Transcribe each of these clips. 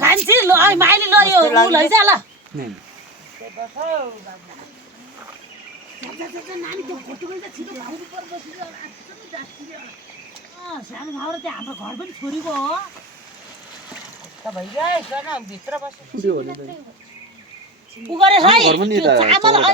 कान्छी ल माइली ल यो उ लैजा ल नानी त्यो फोटो पनि छिटो भाउनु पर्छ सानो भाउ र त्यहाँ हाम्रो घर पनि छोरीको हो त भइरहेछ न भित्र बस्यो उ गरे है चामल है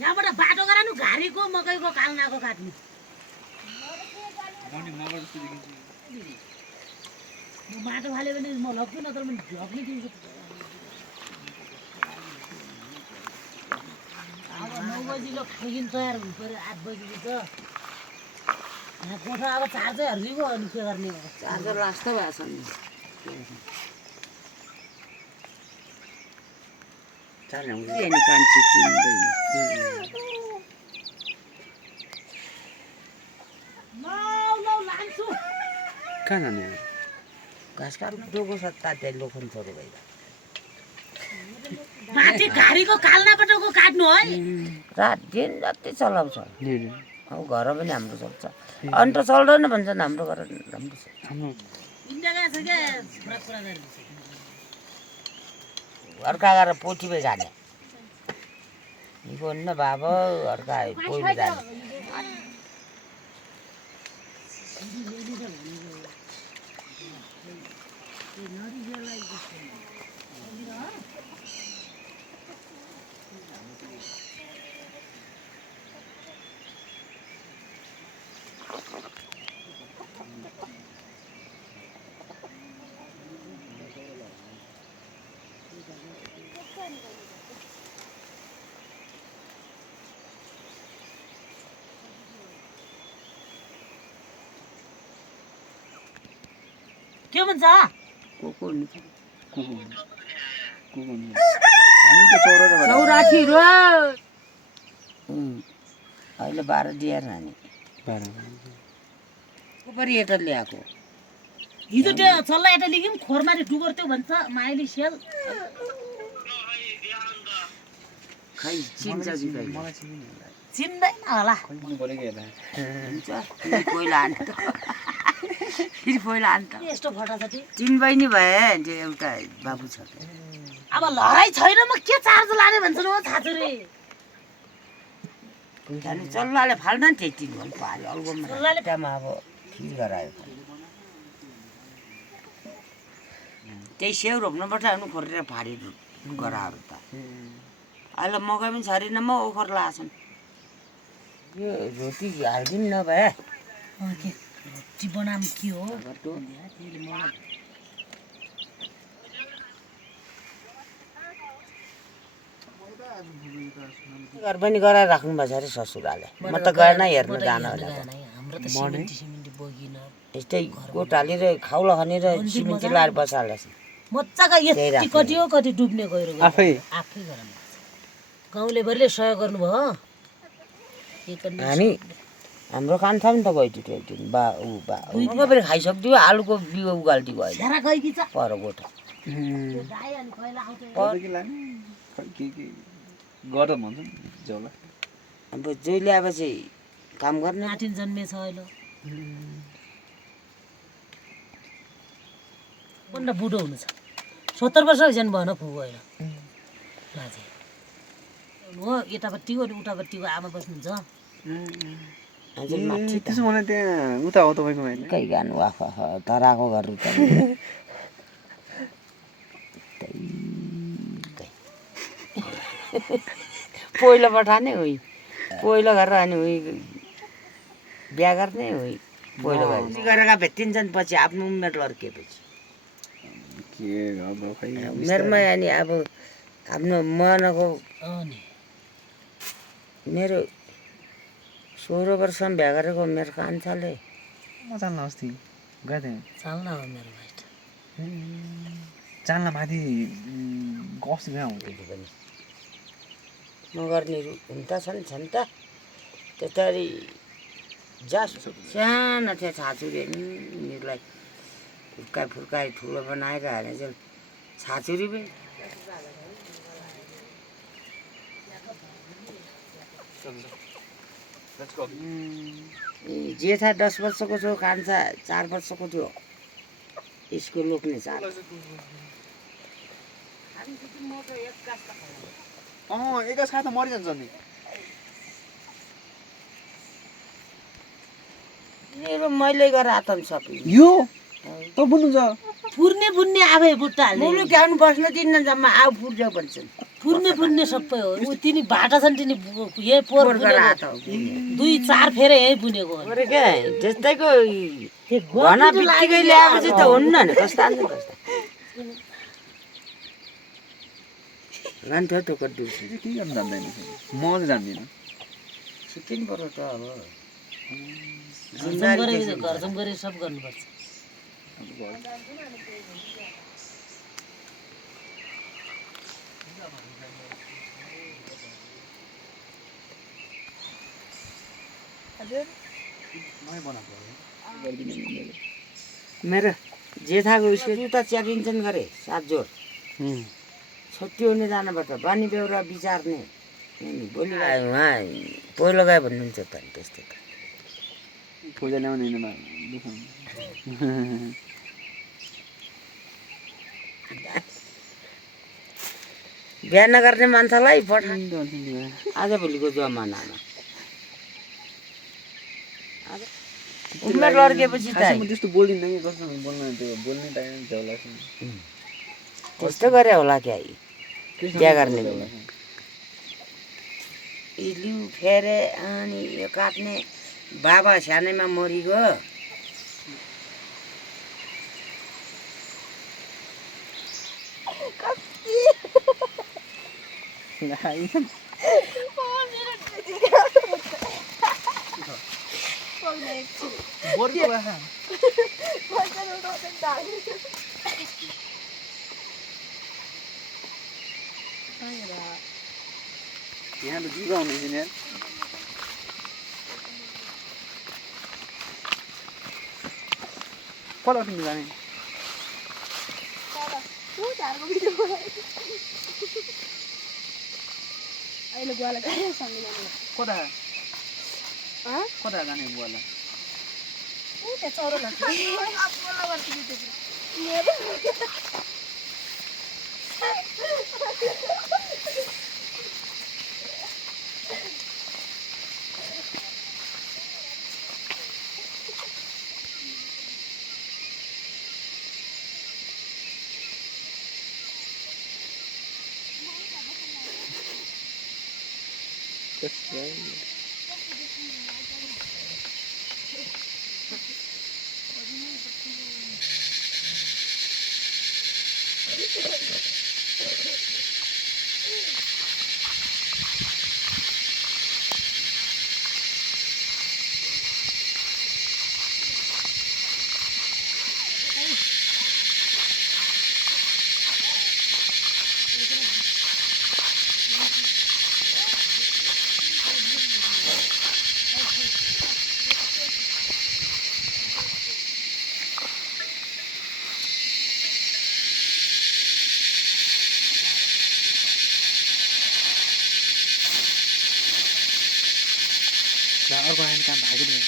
यहाँबाट बाटो गरानु घारीको मकैको काल्नाको काट्नु म बाटो फाले भने म लग्छु नत्र पनि झक्ने दिन्छु अब 9 बजीको खाइकिन तयार हुनु पर्यो 8 बजीको त यहाँ कोठा अब चार्जै हर्दिएको अनि के गर्ने हो चार्जर लास्ट भएछ नि चार्ज आउँछ अनि कान्छी चिन्दैन कहाँ जाने घाँस काट्नु डोको सत्ता त्यहाँ लोखन छोरो भइरहेको माथि घारीको काल्नापटको काट्नु है रात दिन जति चलाउँछ अब घर पनि हाम्रो चल्छ अन्त चल्दैन भन्छन् हाम्रो घर राम्रो छ अर्का गएर पोठीमै जाने न बाबा अर्का पहिलो जाने के भन्छ चौराठी र अहिले 12 दिएर नानी कोपरी एटा ल्याएको हिजो त्यो चल्ला एटा लिगिम खोरमारी डुगर्थ्यो भन्छ माइली सेल खै चिन्छ कि मलाई चिन्दैन होला पहिला आन्त फेरि पहिला आन्त यस्तो फटा छ तिन बहिनी भए त्यो एउटा बाबु छ अब लडाइ छैन म के चार्ज लाने भन्छन् हो छाचुरे अनि चल्लाले फाल्दैन त्यति हो पाल्यो अल्बममा त्यहाँ अब फिल गरायो त्यही सेउ रोप्नुपर्छ अनि खोरेर फाडी गरायो त अहिले मकै पनि छरिन म ओखर लाछन् यो रोटी हाल्दिन न भए रोटी बनाम के हो घर पनि गराएर राख्नु भएको छ अरे ससुराले म त गएन हेर्न जान यस्तै गोठ हालेर खाउला खनेर सिमेन्ट लाएर बसालेछ मजाको यति कति हो कति डुब्ने गएर आफै गराउनु गाउँले भरिले सहयोग गर्नुभयो हामी हाम्रो खान्छ नि त गइदियो त्यो दिन बा फेरि खाइसक्दियो आलुको बिउ उगाल्दियो अहिले पर गोठा अब जहिले अब चाहिँ काम गर्ने आठिन जन्मेछ अहिले पन्ध्र बुढो हुनु छ 70 वर्ष जन भएन पुगो होइन लाजे हो यतापट्टिको अनि उतापट्टिको आमा बस्नुहुन्छ त्यसो भने त्यहाँ उता हो तपाईँको कहीँ गानु आफा तराको घर उता पहिलो पठाने हो पहिलो गरेर अनि उही बिहा गर्ने हो पहिलो गरेर भेटिन्छन् पछि आफ्नो उमेर लड्किएपछि उमेरमा अनि अब आफ्नो मनको मेरो 16 वर्षमा बिहा गरेको मेरो कान्छाले म चाल्न अस्ति गएको थिएँ चाल्न हो मेरो भाइ चाल्न माथि अस्ति कहाँ हुन्थ्यो त्यति पनि नगर्नेहरू हुन त छन् त त्यतारि जास सानो थियो छाचुरी यिनीहरूलाई फुर्काई ठुलो बनाएर हाले चाहिँ छाचुरी पनि जेठा 10 वर्षको थियो कान्छा 4 वर्षको थियो यसको लोक्ने चाल एकास खा त मरिजान्छ नि मेरो मैले गरेर आतम सकियो यो त बुन्नुहुन्छ पुर्ने आफै बुट्टा हाल्ने मुलुक आउनु बस्न दिन्न जम्मा आऊ फुट्यो भन्छन् पुर्ने सबै हो ऊ तिनी भाटा छन् तिनी यही पोहोर पोहोर गरेर आत 2-4 फेर यही बुनेको हो अरे क्या जस्तैको घना बित्तिकै ल्याएपछि त हुन्न नि कस्ता कस्ता लान्थ्यो त कति के गर्नु जान्दैन म चाहिँ जान्दिनँ सिक्किनु पर्यो त अब घरसम्म गरे सब गर्नुपर्छ मेरो जेठाको उसको जुत्ता च्यापिन्छन् गरे 7 जोड छुट्टी हुने जानुपर्छ बानी बेहोरा विचार्ने भोलि उहाँ पहिलो गयो भन्नुहुन्छ त त्यस्तो त पूजा ल्याउने बिहा नगर्ने मान्छेलाई पठा आजभोलिको जमानामा उमेर लड्केपछि त त्यस्तो बोल्दिनँ कि कस्तो बोल्न त्यो बोल्ने टाइम झ्याउ लाग्छ त्यस्तो गरे होला क्या बिहा गर्ने लिउ फेरे अनि यो काट्ने बाबा सानैमा मरिगयो यहाँ त जुगा हुने नि यार कता उठ्नु जाने कता कता जाने बुवालाई अर्को आइन काम भएको थियो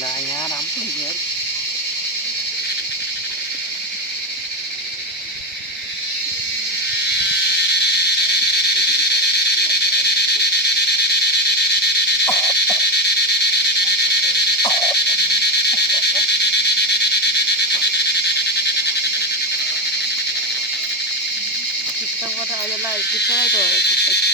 ला यहाँ राम्रो यार टिकटकबाट अहिले लाइभ टिकटकै त